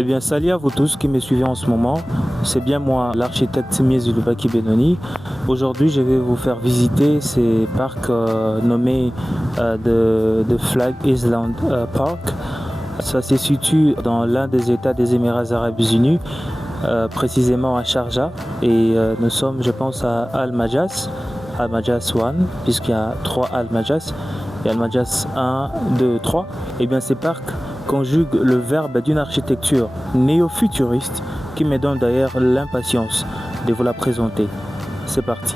Eh bien, salut à vous tous qui me suivez en ce moment. C'est bien moi, l'architecte Mies Lubaki Benoni. Aujourd'hui, je vais vous faire visiter ces parcs nommés de Flag Island Park. Ça se situe dans l'un des États des Émirats Arabes Unis, précisément à Sharjah. Et nous sommes, je pense, à Al Majas 1, puisqu'il y a 3 Al Majas. Il y a Al Majas 1, 2, 3. Eh bien, ces parcs conjugue le verbe d'une architecture néo-futuriste qui me donne d'ailleurs l'impatience de vous la présenter. C'est parti.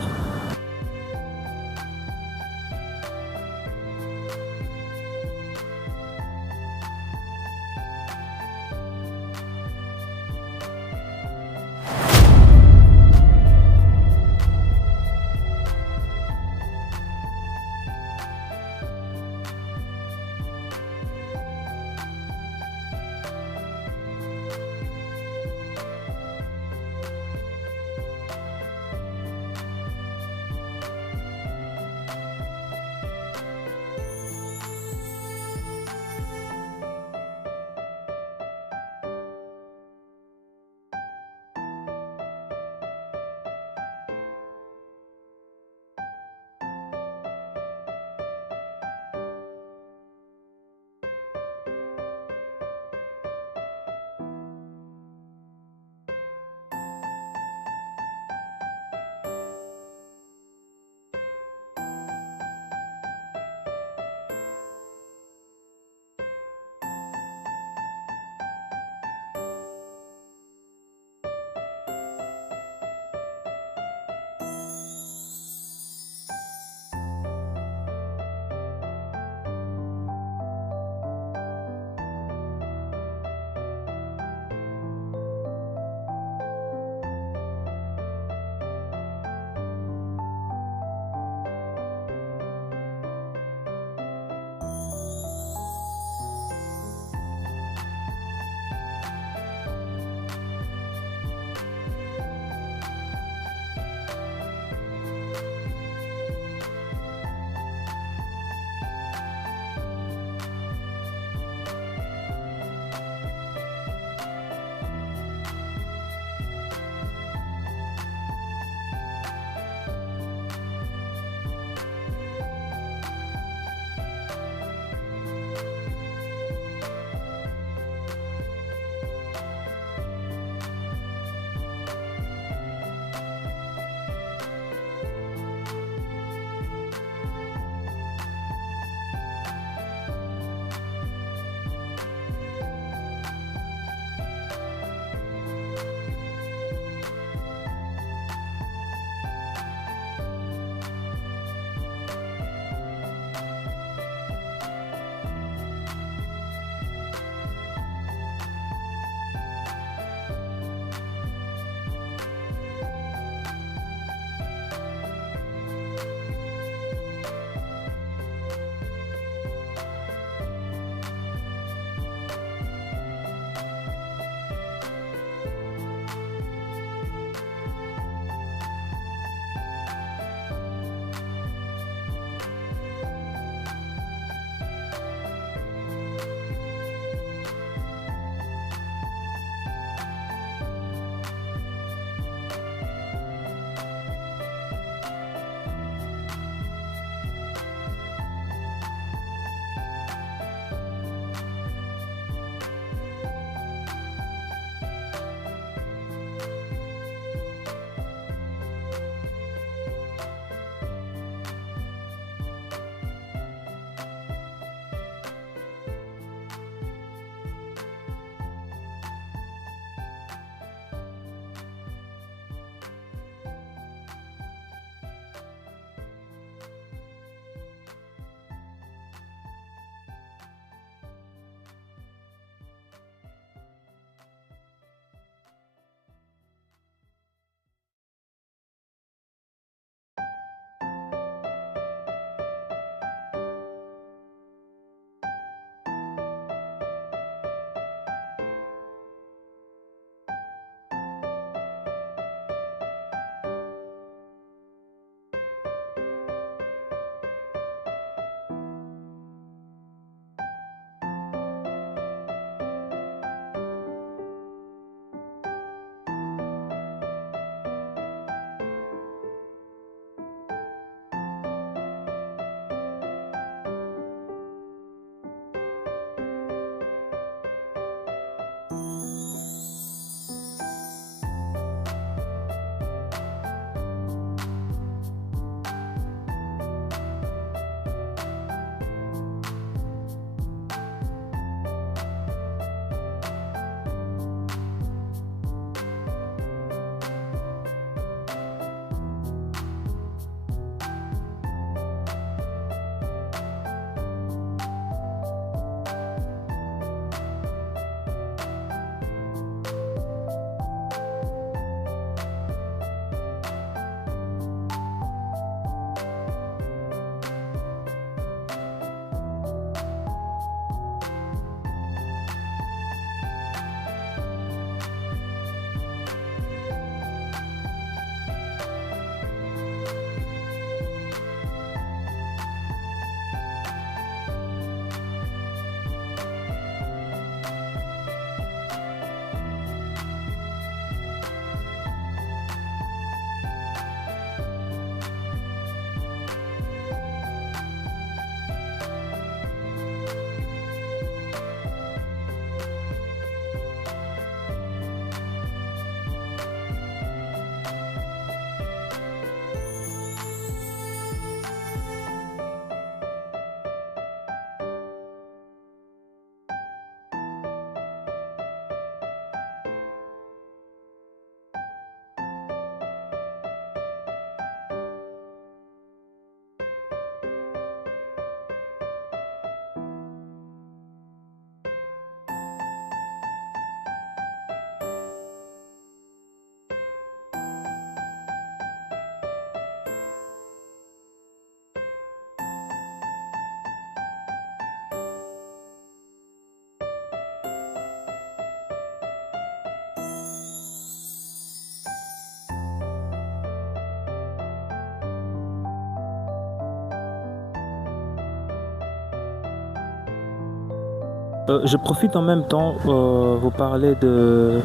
Je profite en même temps vous parler de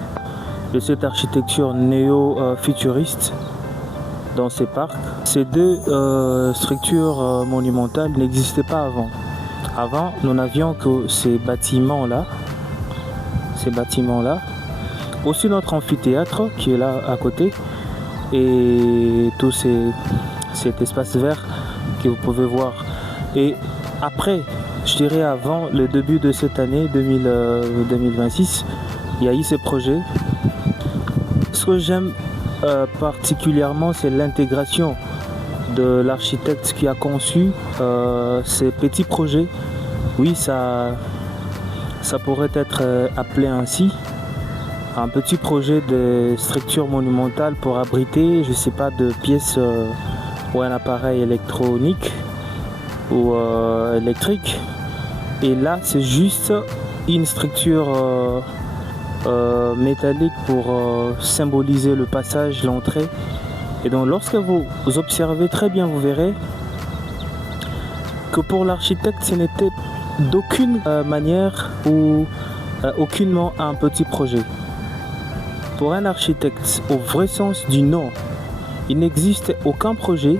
cette architecture néo-futuriste dans ces parcs. Ces deux structures monumentales n'existaient pas avant. Avant, nous n'avions que ces bâtiments-là, aussi notre amphithéâtre qui est là à côté, et cet espace vert que vous pouvez voir. Et après, je dirais avant le début de cette année 2026, il y a eu ces projets. Ce que j'aime particulièrement, c'est l'intégration de l'architecte qui a conçu ces petits projets. Oui, ça pourrait être appelé ainsi. Un petit projet de structure monumentale pour abriter, je sais pas, de pièces ou un appareil électronique ou électrique. Et là, c'est juste une structure métallique pour symboliser le passage, l'entrée. Et donc, lorsque vous observez très bien, vous verrez que pour l'architecte, ce n'était d'aucune manière ou aucunement un petit projet. Pour un architecte, au vrai sens du nom, il n'existe aucun projet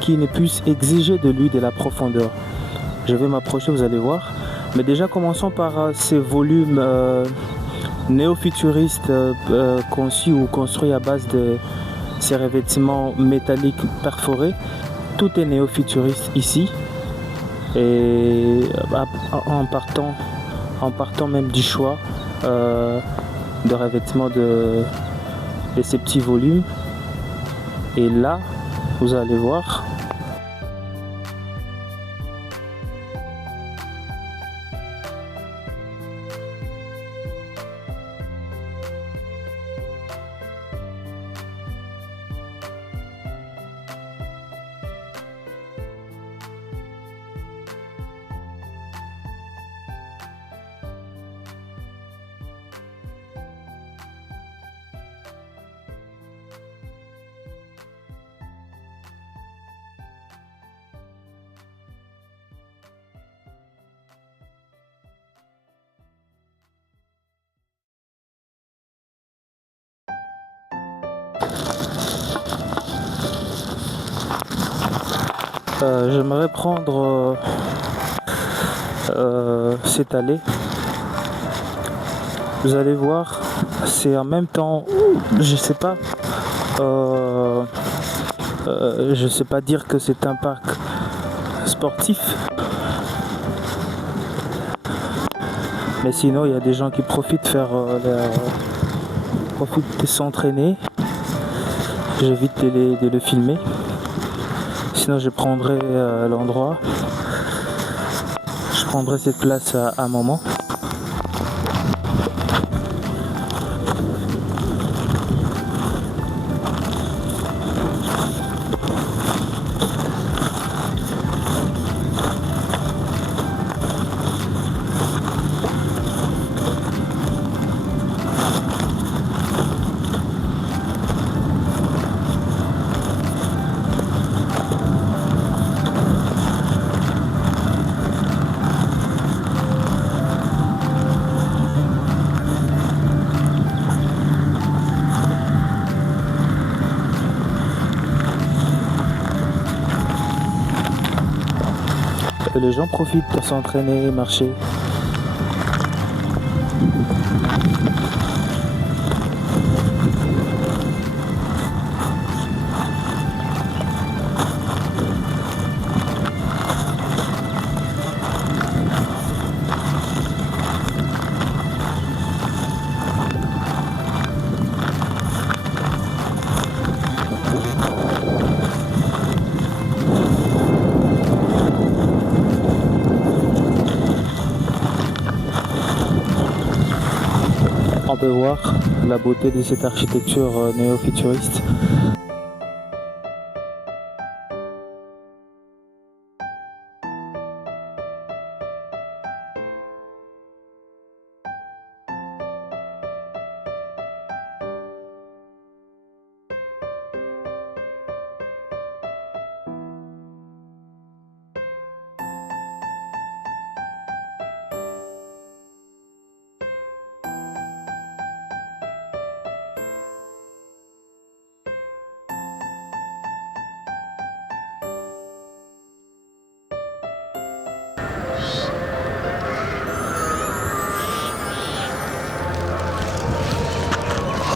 qui ne puisse exiger de lui de la profondeur. Je vais m'approcher, vous allez voir. Mais déjà, commençons par ces volumes néo-futuristes conçus ou construits à base de ces revêtements métalliques perforés. Tout est néo-futuriste ici. Et en partant même du choix de revêtement de ces petits volumes. Et là, vous allez voir, j'aimerais prendre cette allée. Vous allez voir, c'est en même temps, je sais pas, je sais pas dire que c'est un parc sportif, mais sinon il y a des gens qui profitent profitent de s'entraîner. J'évite de le filmer. Sinon je prendrai l'endroit. Je prendrai cette place à un moment. Les gens profitent pour s'entraîner, marcher. On peut voir la beauté de cette architecture néo-futuriste.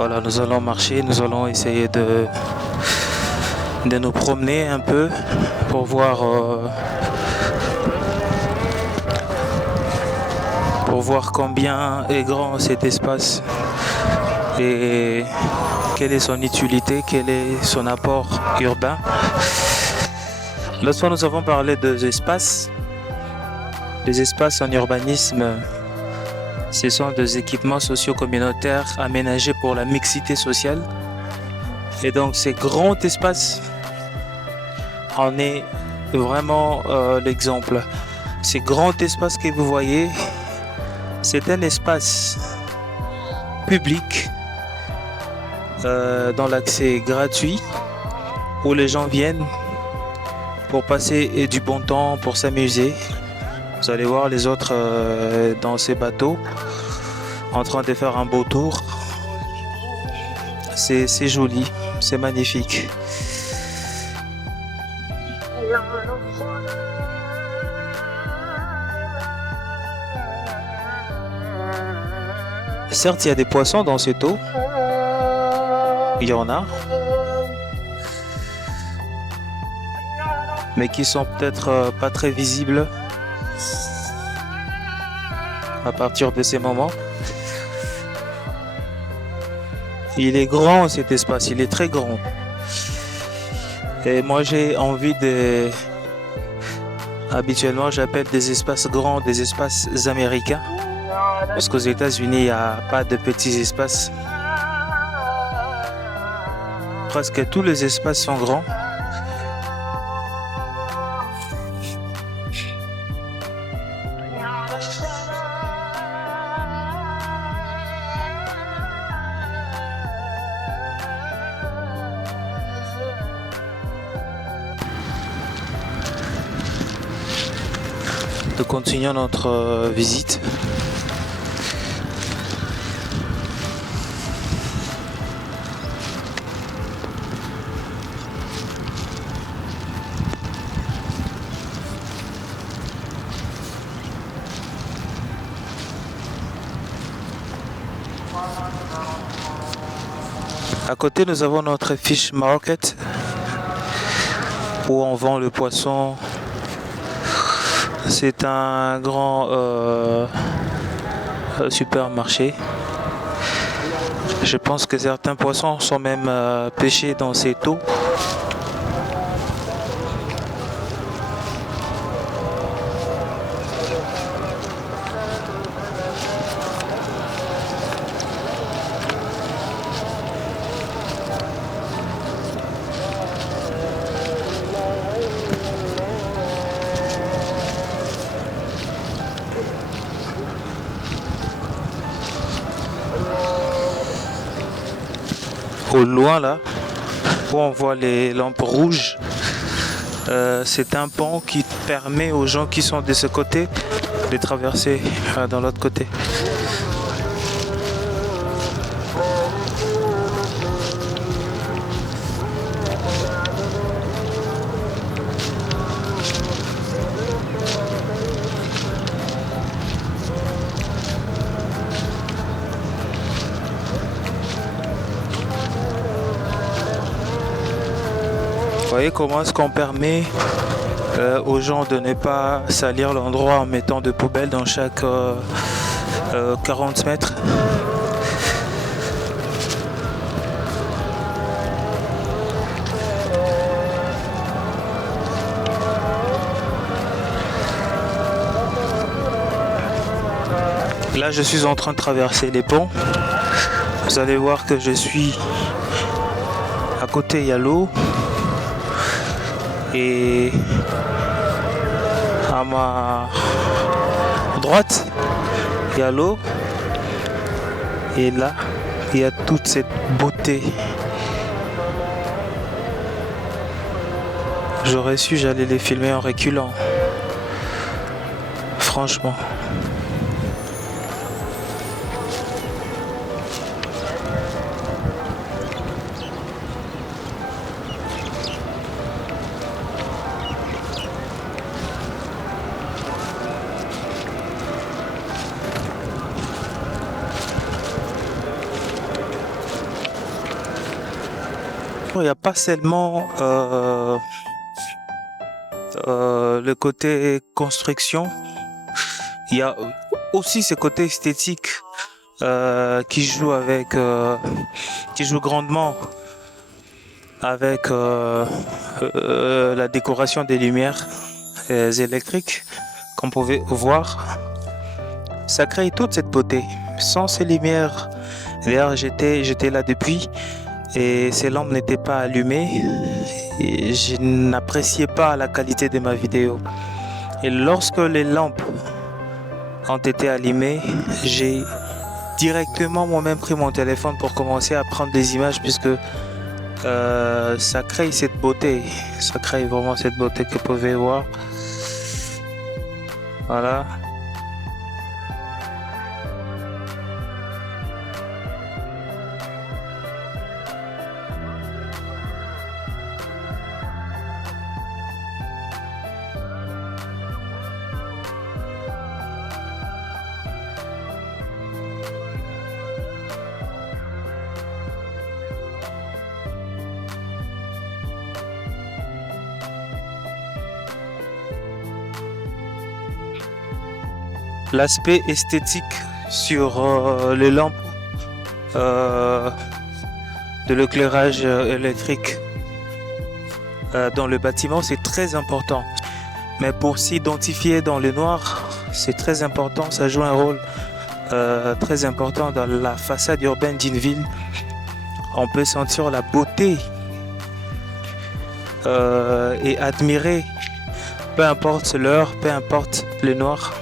Voilà, nous allons marcher, nous allons essayer de nous promener un peu pour voir combien est grand cet espace et quelle est son utilité, quel est son apport urbain. L'autre fois, nous avons parlé des espaces. Les espaces en urbanisme, ce sont des équipements socio-communautaires aménagés pour la mixité sociale. Et donc, ces grands espaces en est vraiment l'exemple. Ces grands espaces que vous voyez, c'est un espace public dont l'accès est gratuit, où les gens viennent pour passer du bon temps, pour s'amuser. Vous allez voir les autres dans ces bateaux en train de faire un beau tour. C'est joli, c'est magnifique. Certes, il y a des poissons dans cette eau. Il y en a. Mais qui sont peut-être pas très visibles à partir de ces moments. Il est grand cet espace, il est très grand. Et moi j'ai envie de... Habituellement j'appelle des espaces grands des espaces américains. Parce qu'aux États-Unis il n'y a pas de petits espaces. Presque tous les espaces sont grands. Nous continuons notre visite. À côté, nous avons notre fish market où on vend le poisson. C'est un grand supermarché. Je pense que certains poissons sont même pêchés dans ces eaux. Au loin là, où on voit les lampes rouges, c'est un pont qui permet aux gens qui sont de ce côté de traverser dans l'autre côté. Vous voyez comment est-ce qu'on permet aux gens de ne pas salir l'endroit en mettant de poubelles dans chaque 40 mètres. Là, je suis en train de traverser les ponts. Vous allez voir que je suis à côté, il y a l'eau. Et à ma droite, il y a l'eau. Et là, il y a toute cette beauté. J'aurais su, j'allais les filmer en reculant. Franchement. Il n'y a pas seulement le côté construction, il y a aussi ce côté esthétique qui joue qui joue grandement avec la décoration des lumières électriques qu'on pouvait voir. Ça crée toute cette beauté. Sans ces lumières, d'ailleurs j'étais là depuis et ces lampes n'étaient pas allumées et je n'appréciais pas la qualité de ma vidéo. Et lorsque les lampes ont été allumées, j'ai directement moi-même pris mon téléphone pour commencer à prendre des images puisque ça crée cette beauté. Ça crée vraiment cette beauté que vous pouvez voir. Voilà. L'aspect esthétique sur les lampes de l'éclairage électrique dans le bâtiment, c'est très important. Mais pour s'identifier dans le noir, c'est très important. Ça joue un rôle très important dans la façade urbaine d'une ville. On peut sentir la beauté et admirer, peu importe l'heure, peu importe le noir.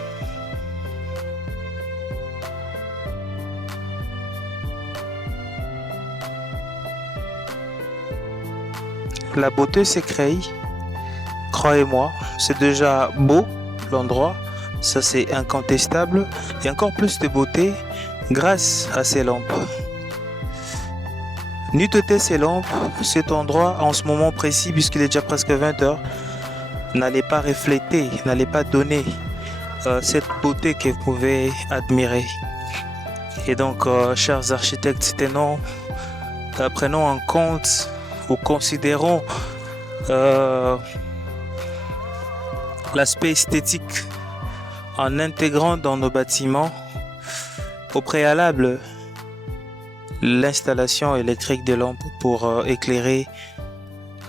La beauté s'est créée, croyez-moi, c'est déjà beau l'endroit, ça c'est incontestable, et encore plus de beauté grâce à ces lampes. N'eût été ces lampes, cet endroit en ce moment précis, puisqu'il est déjà presque 20h, n'allait pas refléter, n'allait pas donner cette beauté que vous pouvez admirer. Et donc, chers architectes, prenons en compte ou considérons l'aspect esthétique en intégrant dans nos bâtiments au préalable l'installation électrique des lampes pour éclairer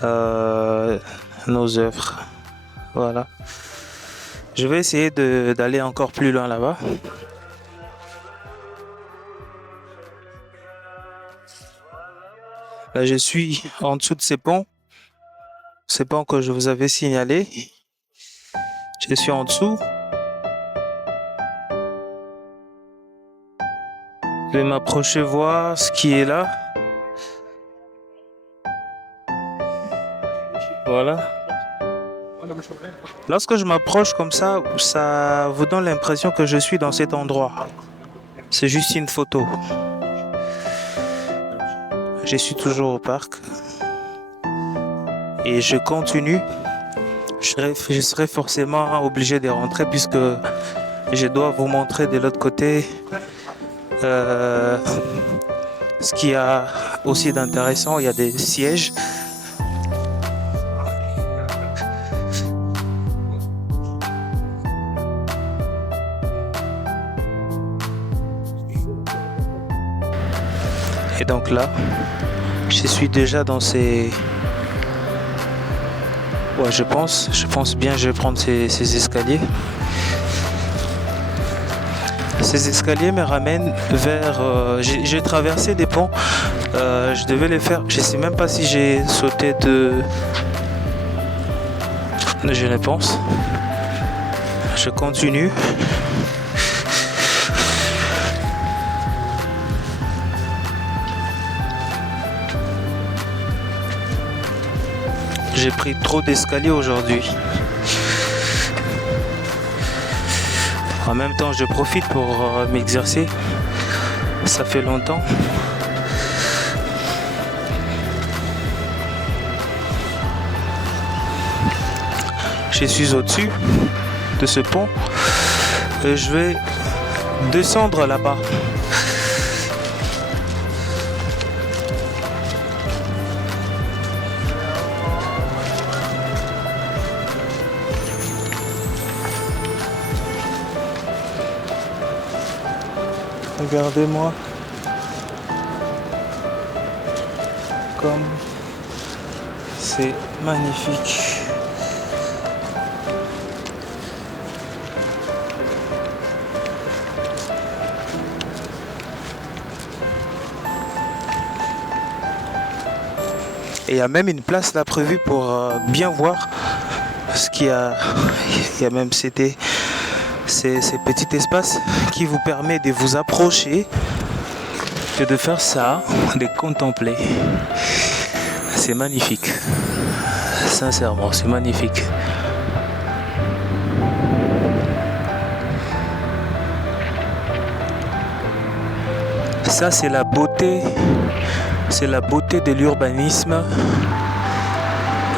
nos œuvres. Voilà. Je vais essayer d'aller encore plus loin là-bas. Là, je suis en dessous de ces ponts que je vous avais signalé. Je suis en dessous. Je vais m'approcher voir ce qui est là. Voilà. Lorsque je m'approche comme ça vous donne l'impression que je suis dans cet endroit. C'est juste une photo. Je suis toujours au parc et je continue. Je serai forcément obligé de rentrer puisque je dois vous montrer de l'autre côté ce qu'il y a aussi d'intéressant. Il y a des sièges. Et donc là, je suis déjà dans ces... Ouais, je pense bien je vais prendre ces escaliers. Ces escaliers me ramènent vers... j'ai traversé des ponts. Je devais les faire. Je sais même pas si j'ai sauté de... Je ne pense. Je continue. J'ai pris trop d'escaliers aujourd'hui. En même temps, je profite pour m'exercer. Ça fait longtemps. Je suis au-dessus de ce pont. Et je vais descendre là-bas. Regardez-moi comme c'est magnifique. Et il y a même une place là prévue pour bien voir ce qu'il y a. Il y a même ces petits espaces qui vous permettent de vous approcher et de faire ça, de contempler. C'est magnifique. Sincèrement, c'est magnifique. Ça, c'est la beauté. C'est la beauté de l'urbanisme.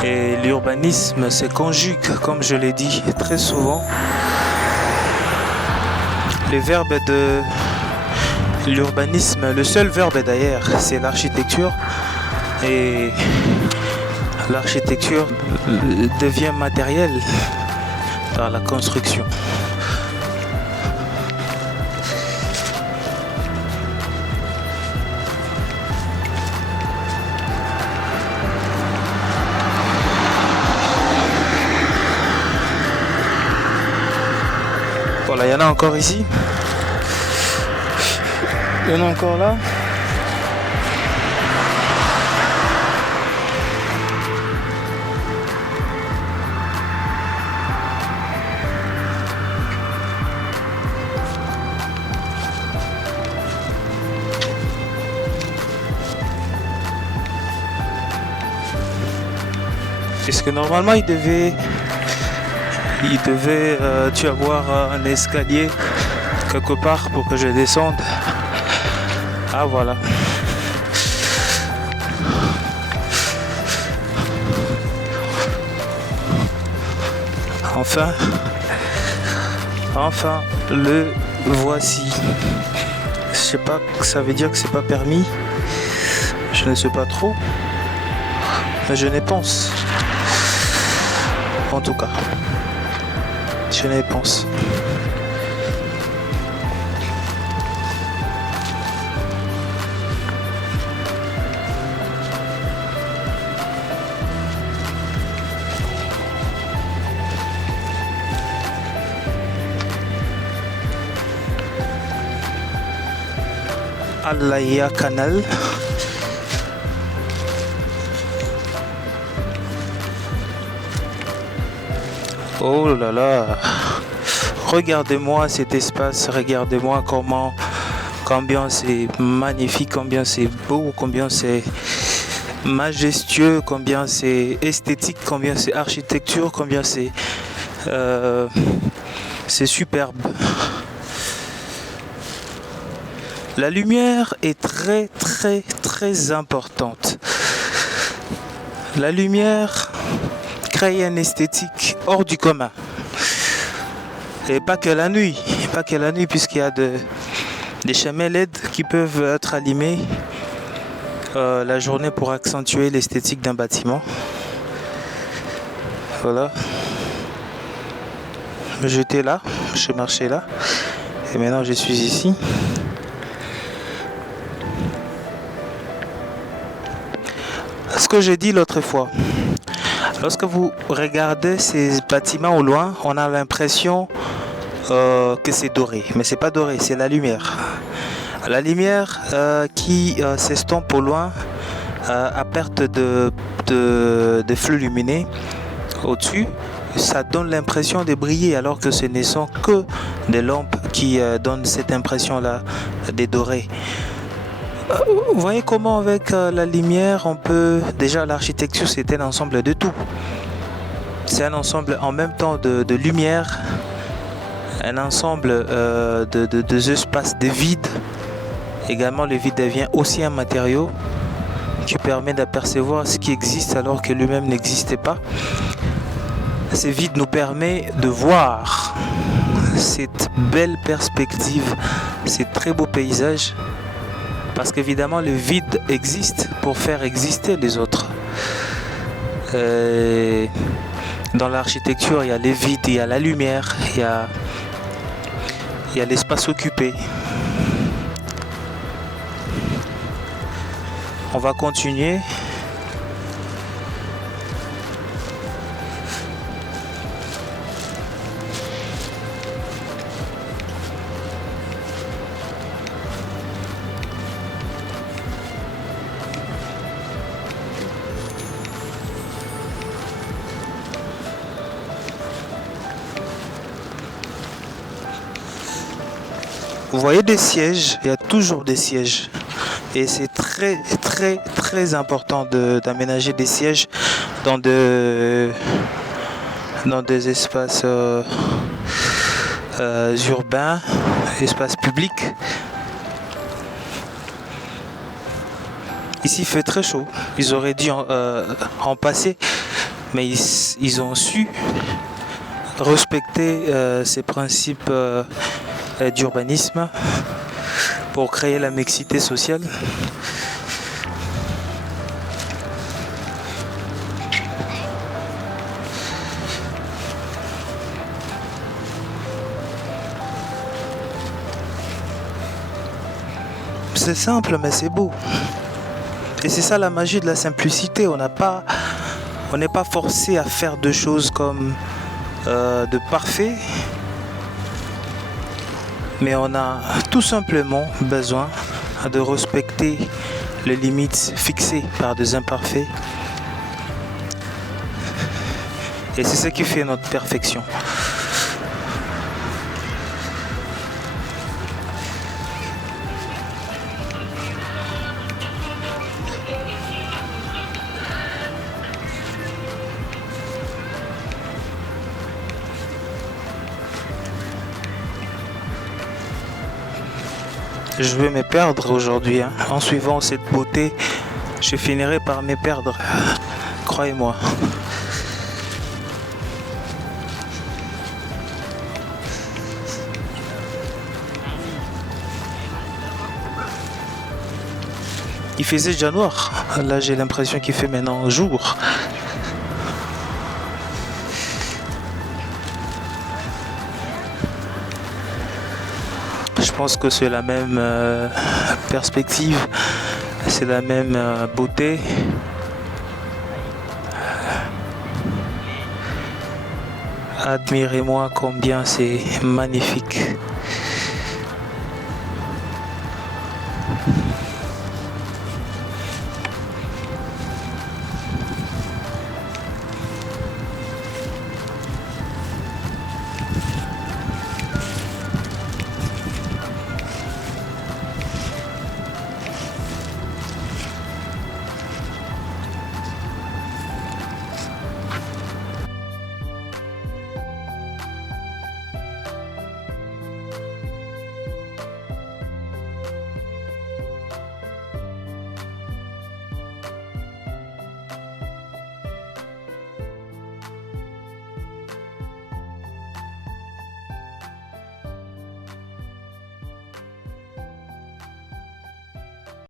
Et l'urbanisme se conjugue, comme je l'ai dit très souvent. Le verbe de l'urbanisme, le seul verbe d'ailleurs, c'est l'architecture. Et l'architecture devient matérielle par la construction. Voilà, il y en a encore ici. Il y en a encore là. Parce que normalement il devait tu avoir un escalier quelque part pour que je descende. Ah voilà. Enfin le voici. Je sais pas, ça veut dire que c'est pas permis. Je ne sais pas trop. Mais je n'y pense. En tout cas. Je n'y pense. Alaya Canal. Oh là là. Regardez-moi cet espace, regardez-moi combien c'est magnifique, combien c'est beau, combien c'est majestueux, combien c'est esthétique, combien c'est architecture, combien c'est superbe. La lumière est très très très importante. La lumière crée une esthétique hors du commun. Et pas que la nuit, puisqu'il y a des chamets LED qui peuvent être allumés la journée pour accentuer l'esthétique d'un bâtiment. Voilà. J'étais là, je marchais là, et maintenant je suis ici. Ce que j'ai dit l'autre fois, lorsque vous regardez ces bâtiments au loin, on a l'impression que c'est doré, mais c'est pas doré, c'est la lumière. La lumière qui s'estompe au loin à perte de flux lumineux au-dessus, ça donne l'impression de briller alors que ce ne sont que des lampes qui donnent cette impression-là de doré. Vous voyez comment avec la lumière, on peut... Déjà l'architecture c'est un ensemble de tout. C'est un ensemble en même temps de lumière, un ensemble de espaces de vide. Également le vide devient aussi un matériau qui permet d'apercevoir ce qui existe alors que lui-même n'existait pas. Ce vide nous permet de voir cette belle perspective, ces très beaux paysages. Parce qu'évidemment le vide existe pour faire exister les autres. Dans l'architecture, il y a les vides, il y a la lumière, il y a l'espace occupé. On va continuer. Vous voyez des sièges, il y a toujours des sièges. Et c'est très très très important d'aménager des sièges dans, dans des espaces urbains, espaces publics. Ici il fait très chaud. Ils auraient dû en passer, mais ils ont su respecter ces principes d'urbanisme pour créer la mixité sociale. C'est simple mais c'est beau. Et c'est ça la magie de la simplicité. On n'est pas forcé à faire de choses comme de parfait. Mais on a tout simplement besoin de respecter les limites fixées par des imparfaits. Et c'est ce qui fait notre perfection. Je vais me perdre aujourd'hui, hein. En suivant cette beauté, je finirai par me perdre. Croyez-moi. Il faisait déjà noir. Là, j'ai l'impression qu'il fait maintenant jour. Je pense que c'est la même perspective, c'est la même beauté. Admirez-moi combien c'est magnifique.